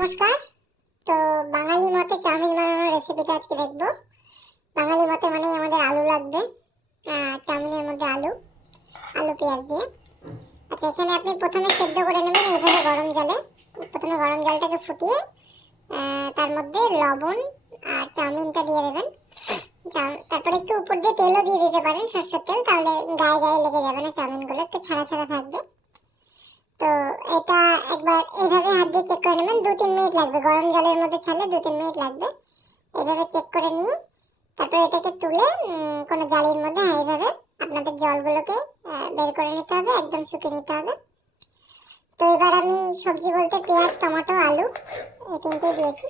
নমস্কার। তো বাঙালি মতে চাউমিন বানানোর রেসিপিটা আজকে দেখব। বাঙালি মতে মানে আমাদের আলু লাগবে চাউমিনের মধ্যে আলু আলু, পেঁয়াজ দিয়ে। আচ্ছা এখানে আপনি প্রথমে সেদ্ধ করে নেবেন এইভাবে গরম জলে। প্রথমে গরম জলটাকে ফুটিয়ে তার মধ্যে লবণ আর চাউমিনটা দিয়ে দেবেন। তারপরে একটু উপর দিয়ে তেলও দিয়ে দিতে পারেন, সর্ষের তেল, তাহলে গায়ে গায়ে লেগে যাবে না চাউমিনগুলো, একটু ছাড়া ছাড়া থাকবে। তো এটা একবার এইভাবে হাত দিয়ে চেক করে নেবেন। দু তিন মিনিট লাগবে। গরম জলের মধ্যে ছাড়লে দু তিন মিনিট লাগবে। এইভাবে চেক করে নিয়ে তারপরে এটাকে তুলে কোনো জালির মধ্যে হ্যাঁ এইভাবে আপনাদের জলগুলোকে বের করে নিতে হবে, একদম শুকিয়ে নিতে হবে। তো এবার আমি সবজি বলতে পেঁয়াজ, টমেটো, আলু, এই তিনটেই দিয়েছি।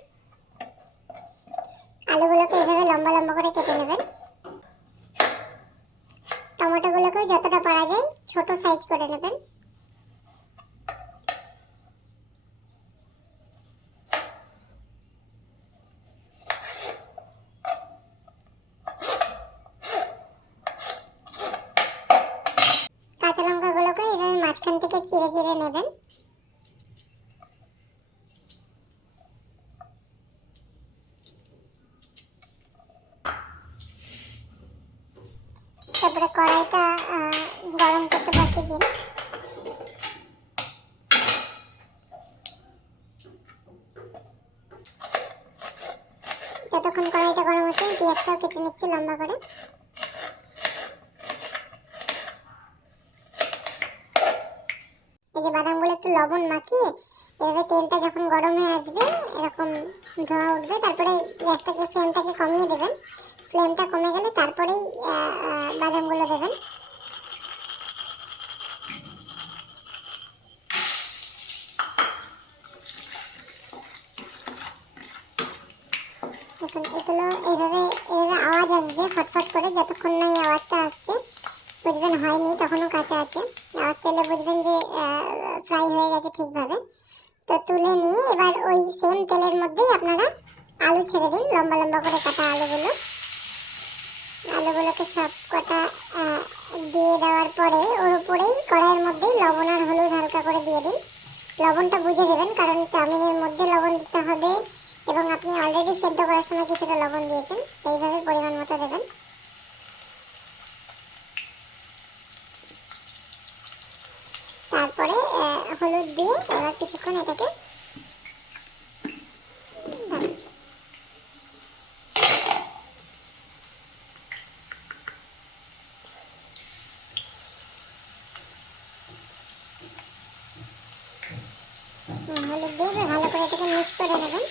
আলুগুলোকে এইভাবে লম্বা লম্বা করে কেটে নেবেন। টমেটোগুলোকেও যতটা পারা যায় ছোট সাইজ করে নেবেন। চিড়ে চিড়ে নেবেন। তারপরে কড়াইটা গরম করতে বসিয়ে দিন। যতক্ষণ কড়াইটা গরম হচ্ছে পেঁয়াজটাও কেটে নিচ্ছি লম্বা করে। এই যে বাদামগুলো একটু লবণ মাখিয়ে, এভাবে তেলটা যখন গরম হয়ে আসবে, এরকম ধোয়া উঠবে, তারপরে গ্যাসটাকে, ফ্লেমটাকে কমিয়ে দেবেন। ফ্লেমটা কমে গেলে তারপরেই বাদামগুলো দেবেন। এগুলো এইভাবে এইভাবে আওয়াজ আসবে, ফটফট করে, যতক্ষণ না এই আওয়াজটা আসছে, বুঝবেন হয়নি, তখনও কাঁচা আছে। আওয়াজটা এলে বুঝবেন যে ফ্রাই হয়ে গেছে ঠিকভাবে। তো তুলে নিয়ে এবার ওই সেম তেলের মধ্যেই আপনারা আলু ছেড়ে দিন, লম্বা লম্বা করে কাটা আলুগুলো। আলুগুলোকে সব কটা দিয়ে দেওয়ার পরে ওর উপরেই কড়াইয়ের মধ্যেই লবণ আর হলুদ হালকা করে দিয়ে দিন। লবণটা বুঝে দেবেন, কারণ চাউমিনের মধ্যে লবণ দিতে হবে এবং আপনি অলরেডি সেদ্ধ করার সময় কিছুটা লবণ দিয়েছেন, সেইভাবে পরিমাণ মতো দেবেন তারপরে আহ, হলুদ দিয়ে এবার কিছুক্ষণ এটাকে। হলুদ দিয়ে ভালো করে এটাকে মিক্স করে নেবেন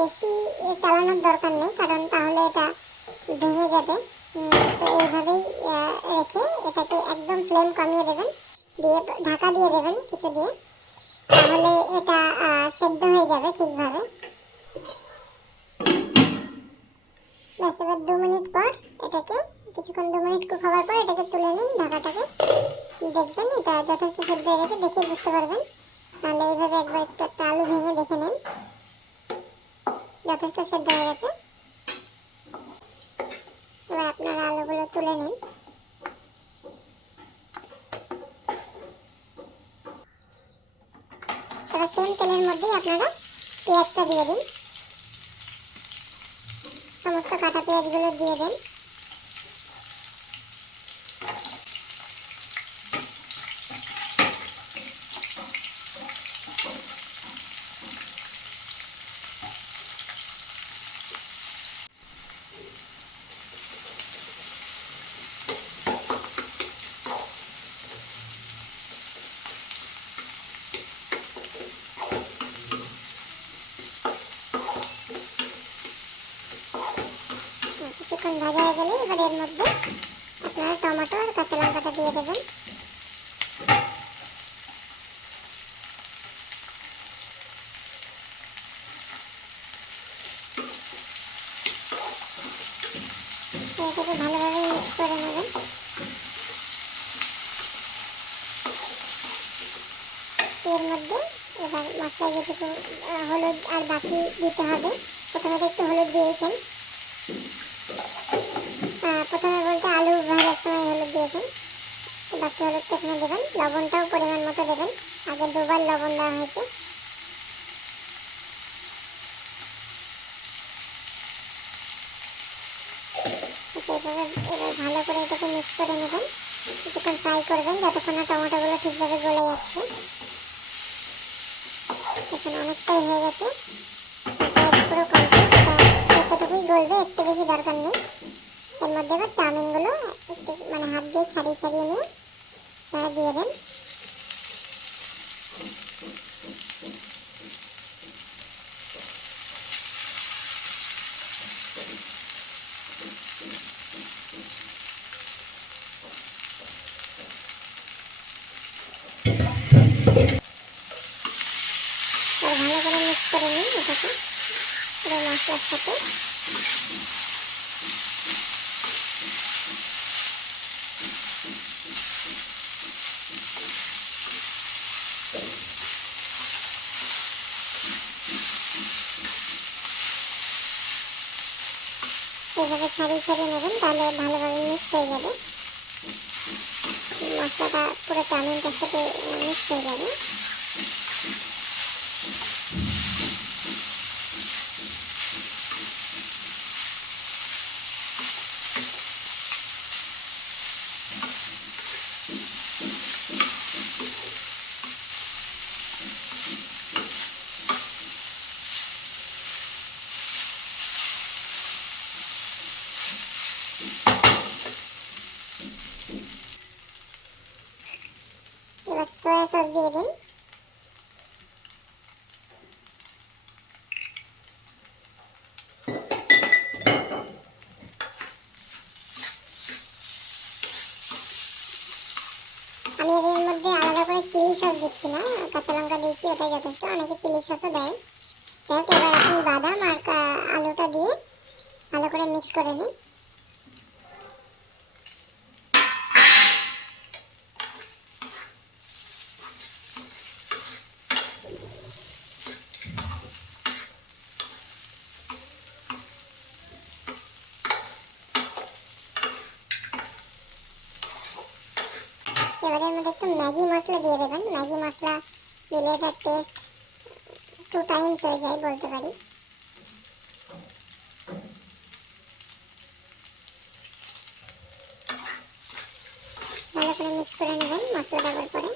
বেশি চালানোর দরকার নেই, কারণ তাহলে এটা ভেঙে যাবে। তো এইভাবেই রেখে এটাকে একদম ফ্লেম কমিয়ে দেবেন, দিয়ে ঢাকা দিয়ে দেবেন কিছু দিয়ে। তাহলে এটা সেদ্ধ হয়ে যাবে ঠিকভাবে। ব্যাস, এবার দু মিনিট পর এটাকে, কিছুক্ষণ দু মিনিট হওয়ার পর এটাকে তুলে নিন ঢাকাটাকে। দেখবেন এটা যথেষ্ট সেদ্ধ হয়ে গেছে, দেখে বুঝতে পারবেন। তাহলে এইভাবে একবার একটু একটা আলু ভেঙে দেখে নেন। যথেষ্ট সেদ্ধ হয়ে গেছে। এবার আপনারা আলুগুলো তুলে নিন। এবার সেম তেলের মধ্যেই আপনারা পেঁয়াজটা দিয়ে দিন। সমস্ত কাটা পেঁয়াজগুলো দিয়ে দিন আর কিছুক্ষণ ভাজা হয়ে গেলে এবার এর মধ্যে আপনারা টমেটো আর কাঁচা লঙ্কাটা দিয়ে দেবেন। এটাকে ভালোভাবে মিক্স করে নেবেন। এর মধ্যে এবার মশলা যেটুকু হলুদ আর বাকি দিতে হবে, প্রথমে একটু হলুদ দিয়েছেন। দিয়েছেন। বাকি হলুদটা এখানে দেবেন। লবণটাও পরিমাণ মতো দেবেন। আগে দুবার লবণ দেওয়া হয়েছে। এবার ভালো করে এটাকে মিক্স করে নেবেন। কিছুক্ষণ ফ্রাই করবেন যতক্ষণ না টমেটোগুলো ঠিকভাবে গলে যাচ্ছে। এখন অনেকটাই হয়ে গেছে। পুরো কমপ্লিট এতটুকুই গলবে, এর চেয়ে বেশি দরকার নেই। এর মধ্যে এবার চাউমিনগুলো একটু মানে হাত দিয়ে ছাড়িয়ে ছাড়িয়ে নিয়ে আপনারা দিয়ে দেন। ভালো করে মিক্স করে নিন এটাকে পুরো মশলার সাথে। এইভাবে ছাড়িয়ে ছাড়িয়ে নেবেন, তাহলে ভালোভাবে মিক্স হয়ে যাবে। মশলাটা পুরো চাউমিনটার সাথে মিক্স হয়ে যাবে এবার সস দিয়ে দিন আমি এর মধ্যে আলাদা করে চিলি সস দিচ্ছি না, কাঁচা লঙ্কা দিয়েছি, ওটাই যথেষ্ট। অনেকে চিলি সসও দেয়। যাই হোক, এবার আপনি বাদাম আর আলুটা দিয়ে ভালো করে মিক্স করে নিন এবারে এর মধ্যে একটু ম্যাগি মশলা দিয়ে দেবেন। ম্যাগি মশলা দিলে তার টেস্ট টু টাইমস হয়ে যায় বলতে পারি। ভালো করে মিক্স করে নেবেন মশলা দেওয়ার পরে